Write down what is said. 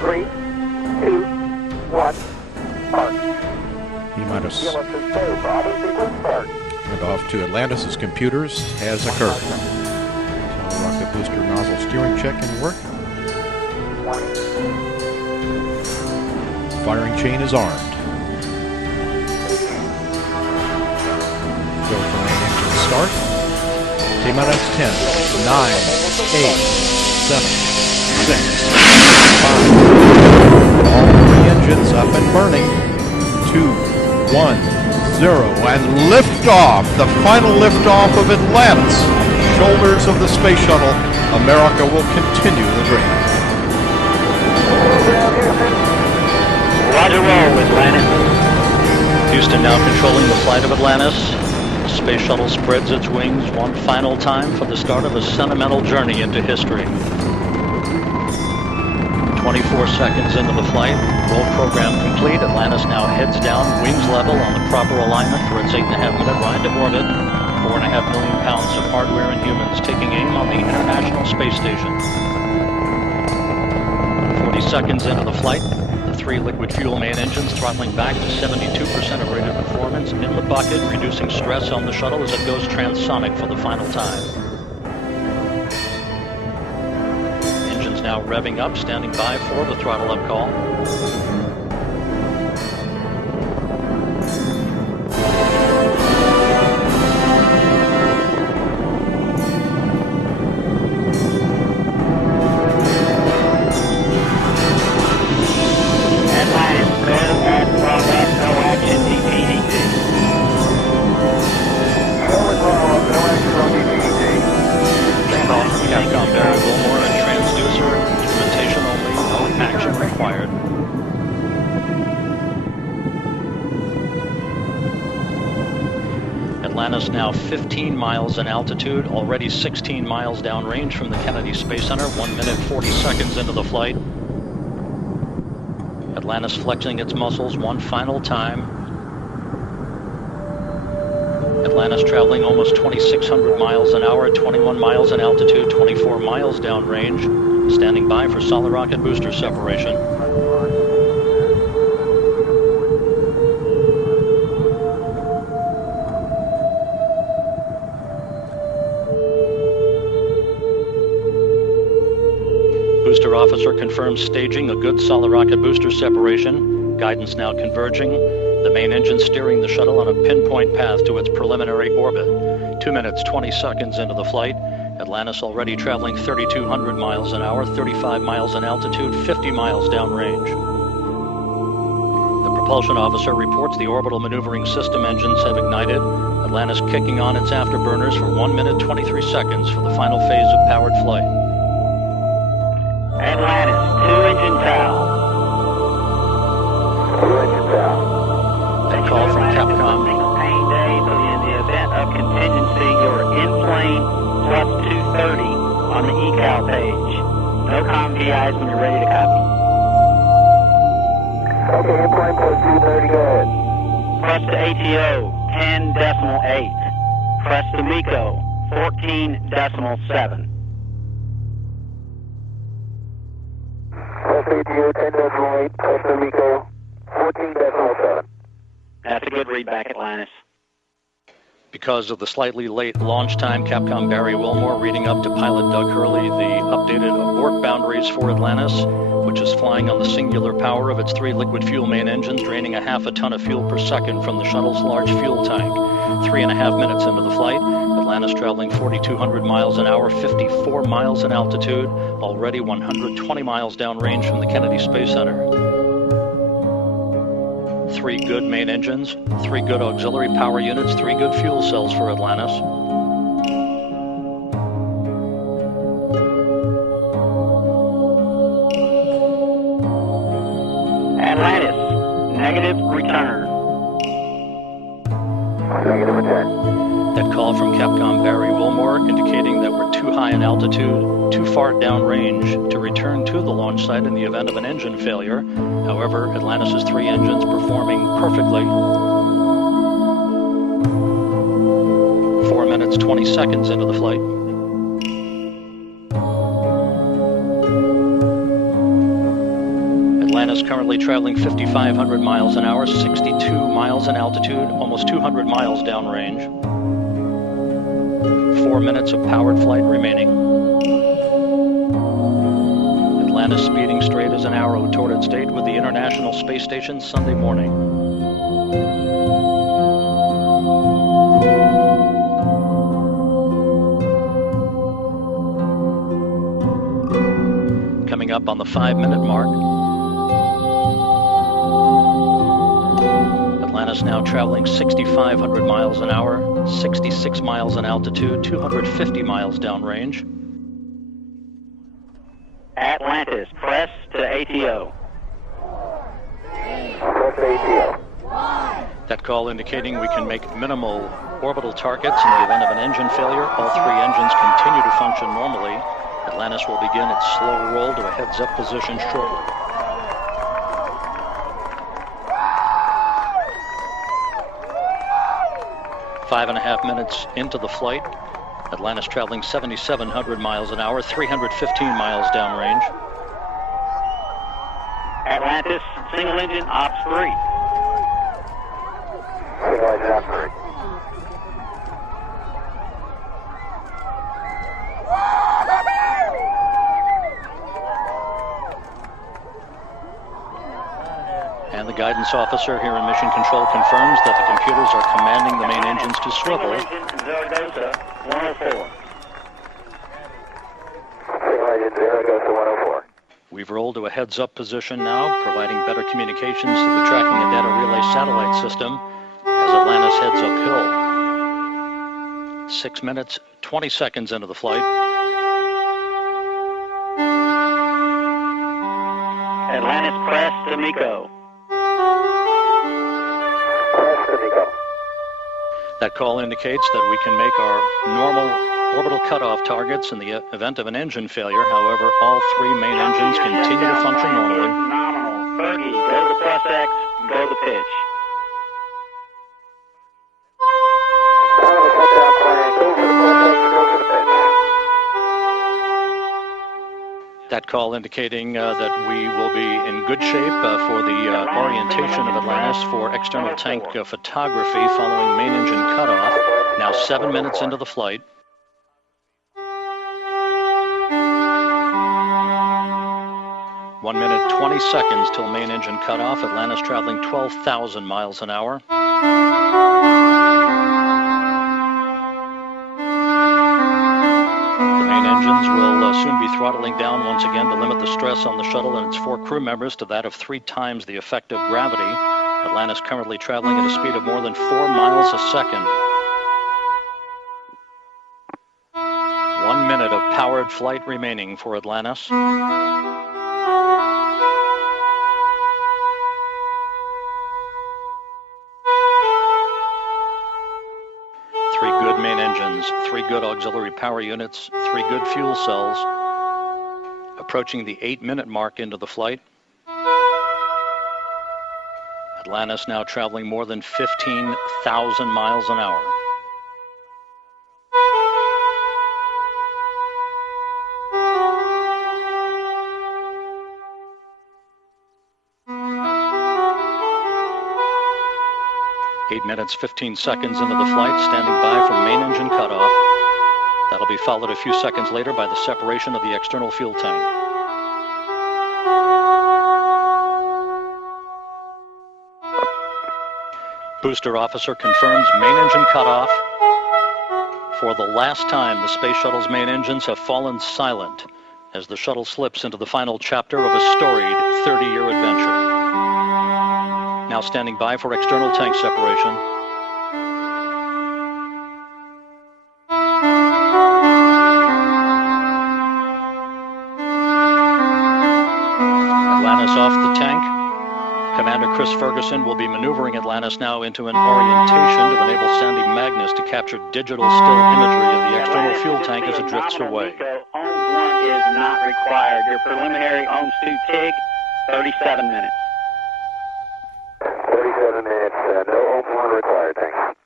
3, 2, 1, start. T-minus. And off to Atlantis' computers has occurred. So rocket booster nozzle steering check and work. Firing chain is armed. Go for main engine start. T-minus 10, 9, 8, 7, 6, 5. All three engines up and burning. 2, 1, 0, and liftoff, the final liftoff of Atlantis. Shoulders of the space shuttle. America will continue the dream. Roger, roll, Atlantis. Houston now controlling the flight of Atlantis. The space shuttle spreads its wings one final time for the start of a sentimental journey into history. 24 seconds into the flight, roll program complete. Atlantis now heads down, wings level on the proper alignment for its 8.5-minute ride to orbit. 4.5 million pounds of hardware and humans taking aim on the International Space Station. 40 seconds into the flight, the three liquid fuel main engines throttling back to 72% of rated performance in the bucket, reducing stress on the shuttle as it goes transonic for the final time. Now revving up, standing by for the throttle up call. Atlantis now 15 miles in altitude, already 16 miles downrange from the Kennedy Space Center, 1 minute 40 seconds into the flight. Atlantis flexing its muscles one final time. Atlantis traveling almost 2,600 miles an hour, 21 miles in altitude, 24 miles downrange, standing by for solid rocket booster separation. Booster officer confirms staging a good solid rocket booster separation. Guidance now converging. The main engine steering the shuttle on a pinpoint path to its preliminary orbit. 2 minutes, 20 seconds into the flight. Atlantis already traveling 3,200 miles an hour, 35 miles in altitude, 50 miles downrange. The propulsion officer reports the orbital maneuvering system engines have ignited. Atlantis kicking on its afterburners for 1 minute, 23 seconds for the final phase of powered flight. Atlantis, 2-engine foul. 2-engine foul. A call from Capcom. Pain day, so in the event of contingency, you're in plane plus 230 on the ecal page. No comm VIs when you're ready to copy. Okay, in plane plus 230, go ahead. Press to ATO, 10.8. Press to MECO, 14.7. Press ATO 10.8, press to MECO 14.7. That's a good read back, Atlantis. Because of the slightly late launch time, Capcom Barry Wilmore reading up to pilot Doug Hurley the updated abort boundaries for Atlantis, which is flying on the singular power of its three liquid fuel main engines, draining a half a ton of fuel per second from the shuttle's large fuel tank. 3.5 minutes into the flight, Atlantis traveling 4,200 miles an hour, 54 miles in altitude, already 120 miles downrange from the Kennedy Space Center. 3 good main engines, 3 good auxiliary power units, 3 good fuel cells for Atlantis. Atlantis, negative return. Negative return. That call from Capcom Barry Wilmore indicating that we're too high in altitude, too far downrange to return to the launch site in the event of an engine failure. However, Atlantis' 3 engines performing perfectly. 4 minutes, 20 seconds into the flight. currently traveling 5,500 miles an hour, 62 miles in altitude, almost 200 miles downrange. 4 minutes of powered flight remaining. Atlantis speeding straight as an arrow toward its date with the International Space Station Sunday morning. Coming up on the 5-minute mark. Atlantis now traveling 6,500 miles an hour, 66 miles in altitude, 250 miles downrange. Atlantis, press to ATO. Press ATO. That call indicating we can make minimal orbital targets in the event of an engine failure. All 3 engines continue to function normally. Atlantis will begin its slow roll to a heads-up position shortly. Five and a half minutes into the flight. Atlantis traveling 7,700 miles an hour, 315 miles downrange. Atlantis, single engine, ops 3. Single engine, ops 3. And the guidance officer here in Mission Control confirms that the computers are commanding the main engines to swivel. Zaragoza, 104. Single engine, Zaragoza, 104. We've rolled to a heads-up position now, providing better communications to the tracking and data relay satellite system as Atlantis heads uphill. 6 minutes, 20 seconds into the flight. Atlantis, press to MECO. That call indicates that we can make our normal orbital cutoff targets in the event of an engine failure. However, all 3 main engines continue to function normally. Nominal. Fergie, go to plus X, go to pitch. That call indicating that we will be in good shape for the orientation of Atlantis for external tank photography following main engine cutoff. Now 7 minutes into the flight. One minute, 20 seconds till main engine cutoff. Atlantis traveling 12,000 miles an hour. Engines will soon be throttling down once again to limit the stress on the shuttle and its 4 crew members to that of 3 times the effective gravity. Atlantis currently traveling at a speed of more than 4 miles a second. 1 minute of powered flight remaining for Atlantis. 3 good main engines, 3 good auxiliary power units, 3 good fuel cells. Approaching the 8-minute mark into the flight. Atlantis now traveling more than 15,000 miles an hour. Eight minutes, 15 seconds into the flight, standing by for main engine cutoff. That'll be followed a few seconds later by the separation of the external fuel tank. Booster officer confirms main engine cutoff. For the last time, the Space Shuttle's main engines have fallen silent as the shuttle slips into the final chapter of a storied 30-year adventure. Now standing by for external tank separation. Atlantis off the tank. Commander Chris Ferguson will be maneuvering Atlantis now into an orientation to enable Sandy Magnus to capture digital still imagery of the external fuel tank as it drifts away. OMS 1 is not required. Your preliminary OMS 2 TIG, 37 minutes. 37 minutes, no OMS 1 required, thanks.